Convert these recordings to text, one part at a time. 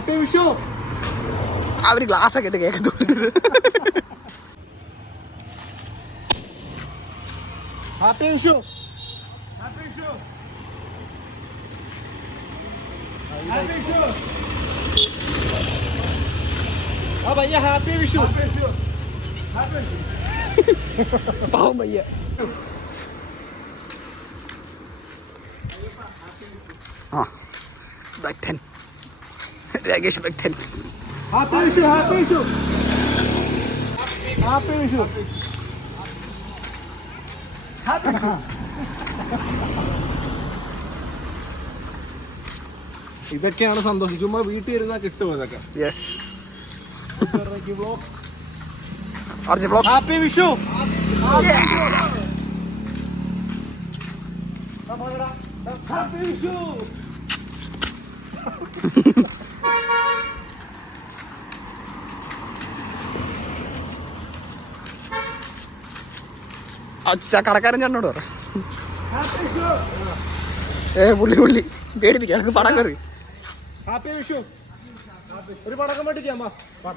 Happy Vishu അവർ glass ഒക്കെ ഇട്ട് കേൾക്കത്തോണ്ട് happy Vishu happy Vishu happy Vishu ആ ഭയ്യ ഹാപ്പി വിഷു ഹാപ്പി വിഷു പാവം പയ്യ ആ ബ്ലാക്ക് ടെൻ രാകേഷ് വിഷു ഇതൊക്കെയാണ് സന്തോഷം. ചുമ്മാ വീട്ടിൽ ഇരുന്നാ കിട്ടുമോ ഇതൊക്കെ? Yes happy Vishu. Happy Vishu. കടക്കാരൻ ചേട്ടനോട് പറ ഏ പുള്ളി പുള്ളി പേടിപ്പിക്കാം എനിക്ക് പടം കയറി ഹാപ്പി വിഷു ഒരു പടക്കം പൊട്ടിക്കാം വാ. വാ.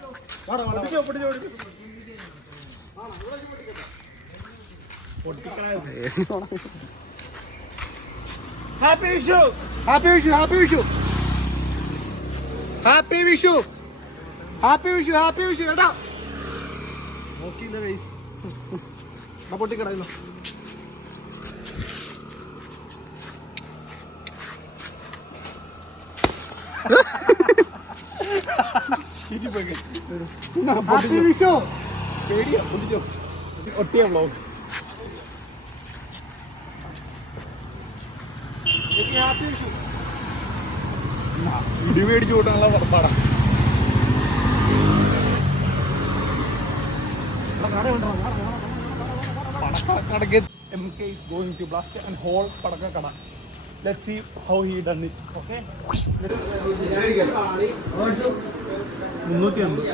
വാടാ, വാടാ. പൊട്ടിച്ചോ, പൊട്ടിച്ചോ, പൊട്ടിച്ചോ. Happy Vishu happy Vishu happy Vishu happy Vishu happy Vishu happy Vishu കേട്ടാ നോക്കിയില്ല പൊട്ടിച്ചോ. ഒട്ടിയ വിഷു ഇടി മേടിച്ചു കൂട്ടാനുള്ള പടം പടക്കടക്ക് M K is going to blast and whole പടക്കക്കട let see how he done it okay മുന്നൂറ്റി അമ്പത്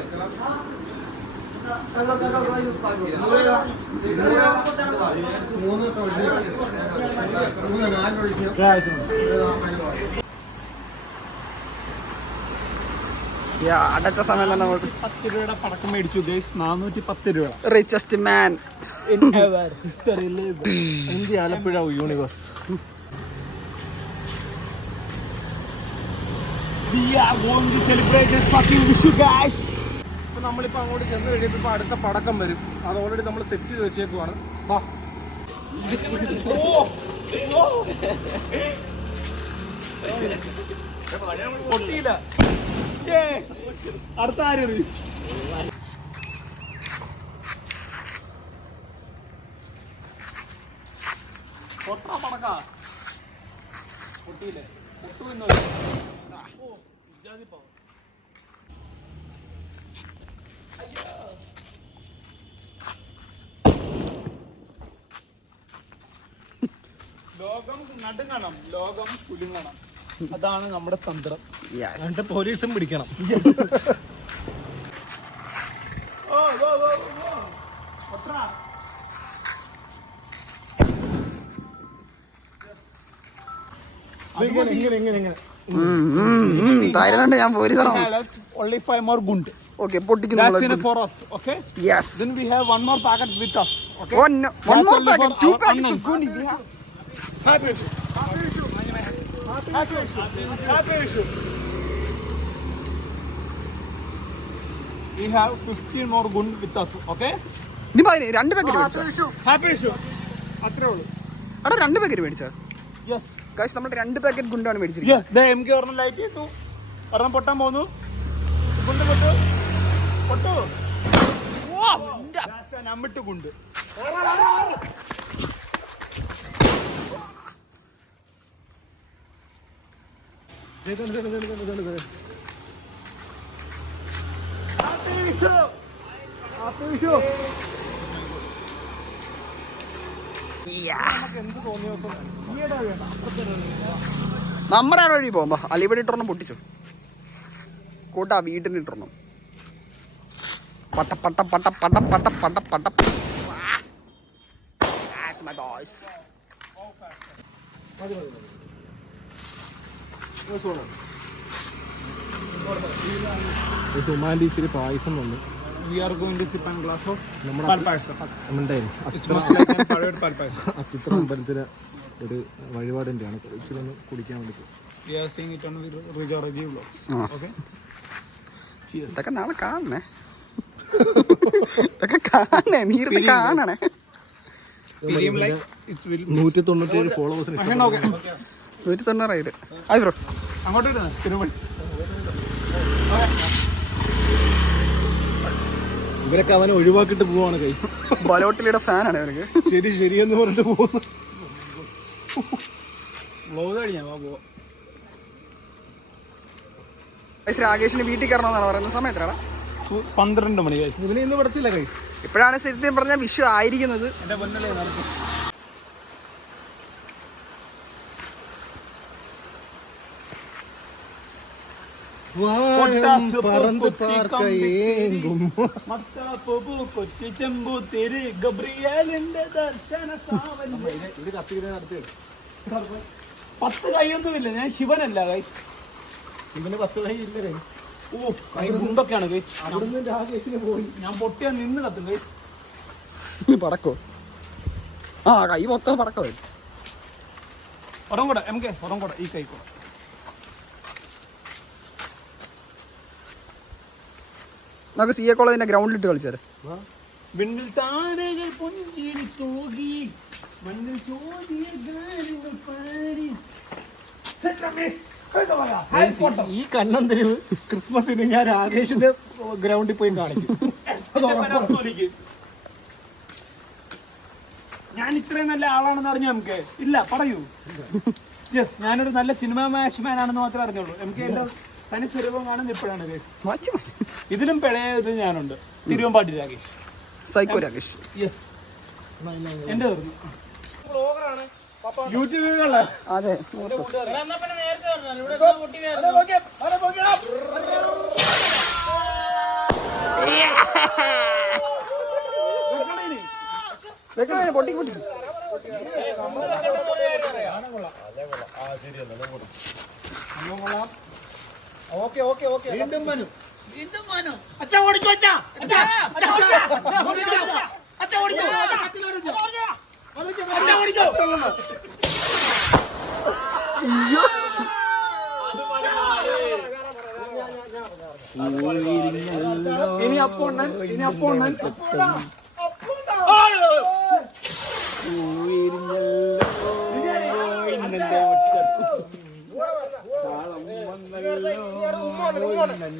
അടച്ച സമയം പത്ത് രൂപയുടെ പടക്കം മേടിച്ചു ഗൈസ് നാനൂറ്റി പത്ത് രൂപ richest man in our history live India Alappuzha universe We are going to celebrate this fucking Vishu guys. ഇപ്പൊ നമ്മളിപ്പോ അങ്ങോട്ട് ചെന്ന് കഴിയുമ്പോൾ ഇപ്പൊ അടുത്ത പടക്കം വരും. അത് ഓൾറെഡി നമ്മൾ സെറ്റ് ചെയ്ത് വെച്ചേക്കുവാണ്. വാ പൊട്ടിയില്ല. ഏ, അടുത്ത ആരും എറിയും പൊട്ടാ പടക്കാ പൊട്ടിയില്ലേ പൊട്ടു ഓ ഇജാതി പവർ ലോകം നടുങ്ങണം ലോകം കുലുങ്ങണം. അതാണ് നമ്മുടെ തന്ത്രം. രണ്ട് പോലീസും പിടിക്കണം. ഞാൻ പോലീസ് ഓൺലി ഫൈവ് മോർ ഗുണ്ട്. Okay പൊട്ടിക്കുന്നു that's okay yes then we have one more packet with us okay one more packet two packets ഗുണ്ട് we have happy issue. Happy happy Happy we have 15 more with us, okay? നീ പറഞ്ഞേ രണ്ട് packet മേടിച്ചോ? Happy issue. അത്രേ ഉള്ളൂ. അവിടെ രണ്ട് packet മേടിച്ചോ? Yes കാശ് നമ്മൾ രണ്ട് പാക്കറ്റ് ഗുണ്ടാണ് മേടിച്ചിരിക്കുന്നത്. യെസ് ദ എം കെ ഒരെണ്ണം ലൈറ്റ് ചെയ്തു. ഒരെണ്ണം പൊട്ടാൻ പോകുന്നു ഗുണ്ട് പൊട്ടു. പൊട്ടു. നമ്മിട്ട് ഗുണ്ട് എന്ത് തോന്നിയോ ഈയിടെ വേണ്ട നമ്മുടെ അവിടെ വഴി പോകുമ്പോ അലിപടി ഇട്ടൊരെണ്ണം പൊട്ടിച്ചു. കൂട്ടാ വീട്ടിന് ഇട്ടൊരെണ്ണം പട്ട പട്ട പട്ട പട്ട പട്ട പട്ട. പട്ട That's my boys. ഉമാന്റെ ഇച്ചിരി പായസം വന്നു അത്തിത്ര അമ്പലത്തിലെ ഒരു വഴിപാടിന്റെ ആണ് ഇച്ചിരി ഒന്ന് കുടിക്കാൻ വേണ്ടി നൂറ്റി തൊണ്ണൂറ്റി ഏഴ് ഫോളോവേഴ്സ് നൂറ്റി തൊണ്ണൂറായിരം ആയി ബ്രോ അങ്ങോട്ട് തിരുമണി ഇവരൊക്കെ അവനെ ഒഴിവാക്കിട്ട് പോവാണ് കൈ. ബലോട്ടിലിയുടെ ഫാനാണ് അവർക്ക് ശരി ശരി എന്ന് പറഞ്ഞിട്ട് പോകുന്നു. വ്ലോഗ് കഴിഞ്ഞാ? രാകേഷിന് വീട്ടിൽ കയറണമെന്നാണ് പറയുന്ന സമയത്തിലാണ് പന്ത്രണ്ട് മണി. ഇവനെ ഇന്ന് വിടത്തില്ല കൈ. ഇപ്പോഴാണ് സത്യം പറഞ്ഞ വിഷു ആയിരിക്കുന്നത്. എന്റെ പൊന്നലേ നടക്കും. പറന്ന് പാർക്കയേങ്കും പത്ത് കൈയൊന്നുമില്ല. ഞാൻ ശിവനല്ല കൈ ഇവന് പത്ത് കൈ ഇല്ലേ കൈ ഓ കൈ മുണ്ടൊക്കെയാണ് കൈ അവിടുന്ന് രാകേഷിന് പോയി. ഞാൻ പൊട്ടിയാ നിന്ന് കത്തും കൈ നീ പടക്കോ? ആ കൈ മൊത്തം പടക്കോ പുറം കൂടെ എം കെ പുറം കൂടെ ഈ കൈ കൂടെ. നമുക്ക് സി എ കോളേജിന്റെ ഗ്രൗണ്ടിലിട്ട് കളിച്ചാലേ? വെണ്ണിൽ താരകൾ പുഞ്ചിരി തൂകി. മണ്ണിൽ ചോദിയ ഗാനങ്ങൾ പാടി? ഈ കണ്ണന്തിരിവ് ക്രിസ്മസിന് ഞാൻ രാകേഷിന്റെ ഗ്രൗണ്ടിൽ പോയി കാണിക്കും. ഞാൻ ഇത്രയും നല്ല ആളാണെന്ന് അറിഞ്ഞു നമുക്ക് ഇല്ല പറയൂ. യെസ് ഞാനൊരു നല്ല സിനിമ മാഷ്മാൻ ആണെന്ന് മാത്രമേ അറിഞ്ഞുള്ളൂ. എനിക്ക് എന്റെ തനി സ്വരൂപം കാണുന്നത് ഇപ്പോഴാണ് രാകേഷ് ഇതിലും പിഴയത് ഞാനുണ്ട്. തിരുവമ്പാടി രാകേഷ്. സൈക്കോ രാകേഷ്. യെസ് എന്റെ തീർന്നു യൂട്യൂബുകളിൽ അതെ. വെക്കണേ പൊട്ടി പൊട്ടി. ഓക്കെ ഓക്കെ ഓക്കെ വീണ്ടും മനു ഇനി അപ്പോണ്ണൻ ഇനി അപ്പോണ്ണൻ ഇങ്ങോട്ട് അടുത്ത.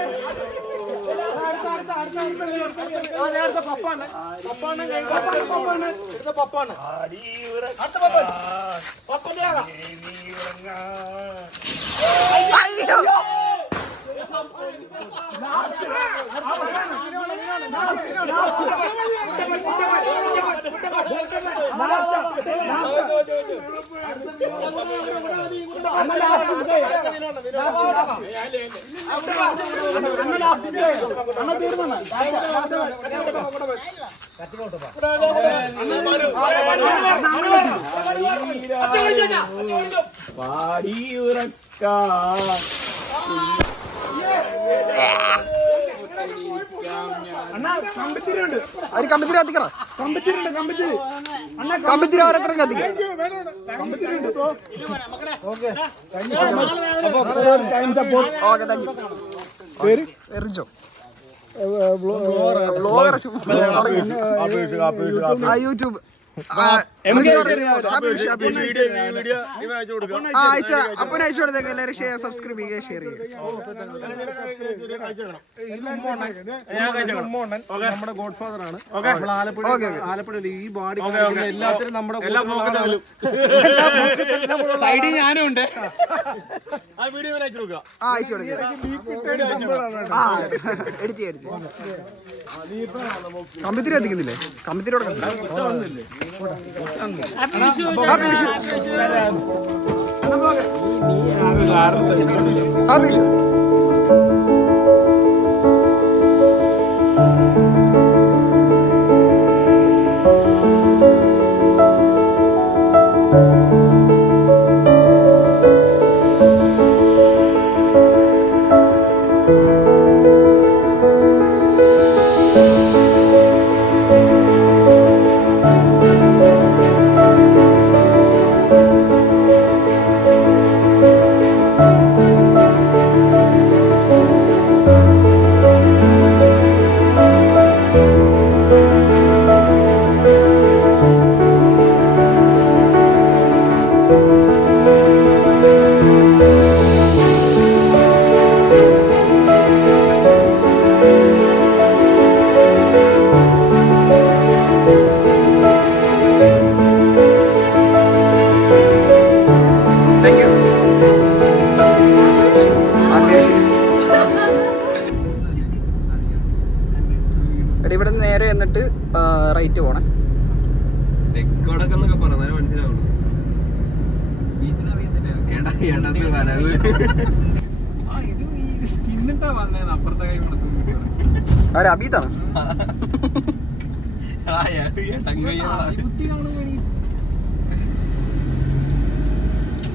നേരത്തെ പപ്പാണ് പപ്പാണ് അടുത്ത പപ്പാണ് അടുത്ത പപ്പാൻ പപ്പന്റെ ആകാം അയ്യോ അണ്ണാ അവർ കമ്പത്തിരി കത്തിക്കണ? കമ്പത്തിരി അവരെത്ര കത്തിക്കണം ഓക്കെ താങ്ക് യു പേര്? എറിഞ്ചോ. ബ്ലോഗർ. യൂട്യൂബ്. അപ്പൊ അയച്ചു കൊടുത്തേക്ക് എല്ലാവരും ഷെയർ സബ്സ്ക്രൈബ് ചെയ്യുക ഷെയർ ചെയ്യുക. ഉമ്മോണ്ണൻ നമ്മുടെ ഗോഡ് ഫാദർ ആണ്. നമ്മൾ ആലപ്പുഴ ആലപ്പുഴ ഈ ബാഡി എല്ലാത്തിനും നമ്മുടെ സൈഡിൽ ഞാനും ഉണ്ട്. ആ അയച്ചു കൊടുക്കുക. കമ്പിത്തിരി എത്തിക്കുന്നില്ലേ? കമ്പിത്തിരി ആ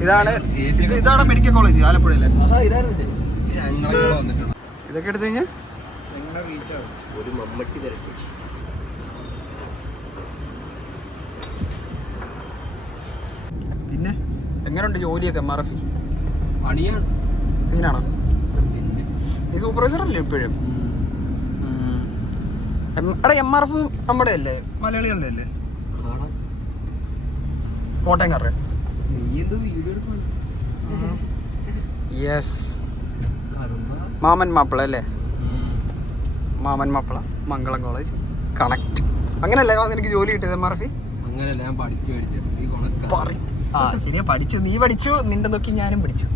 ഇതാണ് ഇത് ഇതാണ് മെഡിക്കൽ കോളേജ് ആലപ്പുഴയിലെ ഇതൊക്കെ എടുത്തു കഴിഞ്ഞാൽ ഒരു മമ്മട്ടി തിരക്ക്. പിന്നെ? എങ്ങനെയുണ്ട് ജോലിയൊക്കെ എം ആർ എഫ് സീനാണോ നീ സൂപ്പർവൈസർ അല്ലേ ഇപ്പോഴും? എടാ എം ആർ എഫ് നമ്മുടെ അല്ലേ മലയാളികളുടെ അല്ലേ. കോട്ടയംകാരുടെ. യെസ് മാമൻ മാപ്പിള അല്ലേ? മാമൻ മാപ്പിള മംഗളം കോളേജ് കണക്ട് അങ്ങനല്ലേ നിനക്ക് ജോലി കിട്ടിയത് എം ആർ എഫ് ഞാൻ പഠിച്ചു ആ ശരിയാ പഠിച്ചു. നീ പഠിച്ചു നിന്റെ നോക്കി ഞാനും പഠിച്ചു.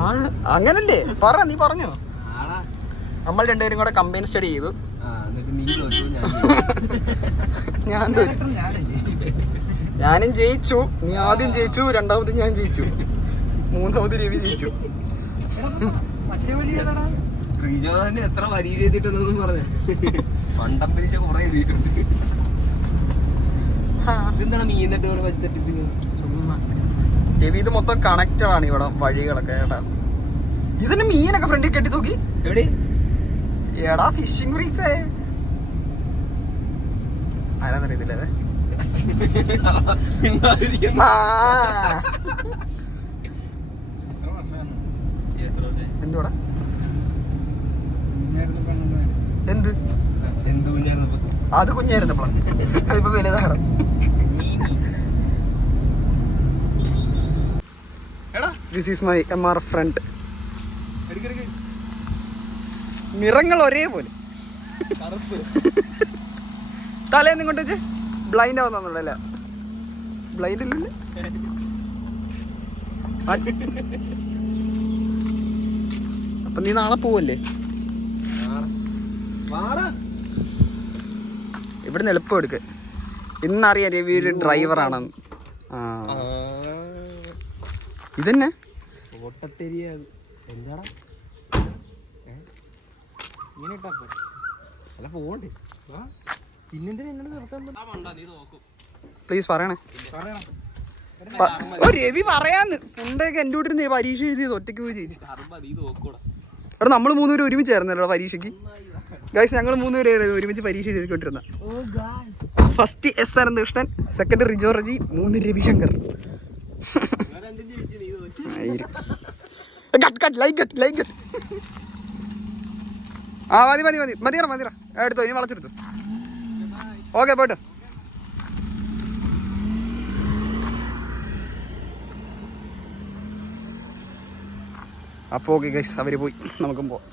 ആണ്. അങ്ങനല്ലേ? പറ നീ പറഞ്ഞു. നമ്മൾ രണ്ടുപേരും കൂടെ കമ്പൈൻ സ്റ്റഡി ചെയ്തു. ഞാൻ തോറ്റു. ഞാനും ജയിച്ചു. നീ ആദ്യം ജയിച്ചു രണ്ടാമത് ഞാൻ ജയിച്ചു. മൂന്നാമത് രവി ജയിച്ചു. റിജോ തന്നെ എത്ര എഴുതിയിട്ടുണ്ടെന്ന് പറഞ്ഞു. കുറെ എഴുതിയിട്ടുണ്ട്. ഇതെന്താണ്. രവി ഇത് മൊത്തം കണക്റ്റഡ് ആണ് ഇവിടെ വഴികളൊക്കെ ഇതിന് മീനൊക്കെ ഫ്രണ്ടിൽ കെട്ടി തൂക്കി. എവിടെ? എടാ ഫിഷിംഗ് ഫ്രീക്സേ ആരാന്നറിയത്തില്ലേ അത്? എന്തുവാടാ? എന്ത്? എന്ത് ഞാൻ അത് കുഞ്ഞായിരുന്നപ്പോഴാ അതിപ്പോ വലുതാണ് എടാ. This is my M R friend നിറങ്ങൾ ഒരേപോലെ. തലേന്ന് ഇങ്ങോട്ട് വെച്ച് ബ്ലൈൻഡ് ആവുന്നല്ല ബ്ലൈൻഡ് അപ്പൊ നീ നാളെ പോവല്ലേ? വാടാ. ഇവിടുന്ന് എളുപ്പം എടുക്ക്. ഇന്നറിയാം രവി ഒരു ഡ്രൈവറാണെന്ന് ആ. ഇതന്നെ? ഓട്ടത്തെരിയ എന്താടാ? ഇങ്ങനെ ഇട്ടാ പോ. അല്ല പോണ്ടേ പിന്നെന്തിനാ എന്നോട് നിർത്താൻ നീ നോക്കും പ്ലീസ് പറയണേ. പ- ഓ രവി പറയാന്ന്. പണ്ടൊക്കെ എന്റെ കൂടെ ഇരുന്ന് പരീക്ഷ എഴുതിയത് ഒറ്റയ്ക്ക് പോയി നോക്കൂടാ എടാ നമ്മൾ മൂന്നുപേരും ഒരുമിച്ചായിരുന്നല്ലോ പരീക്ഷയ്ക്ക്. ഗൈസ് ഞങ്ങൾ മൂന്നുപേരും ഒരുമിച്ച് പരീക്ഷ എഴുതിക്കൊണ്ടിരുന്ന. First S Ananthakrishnan second Rijo Reji മൂന്ന് രവിശങ്കർ രണ്ടും ജയിച്ചു നീ തോറ്റു. Cut cut like cut like cut ആ മതി മതി മതി. മതിയറ മതിയറ എടുത്തോ ഇനി വളച്ചെടുത്തു. ഓക്കെ പോയിട്ട്. അപ്പോ ഓക്കെ ഗൈസ് അവർ പോയി. നമുക്കും പോവാം.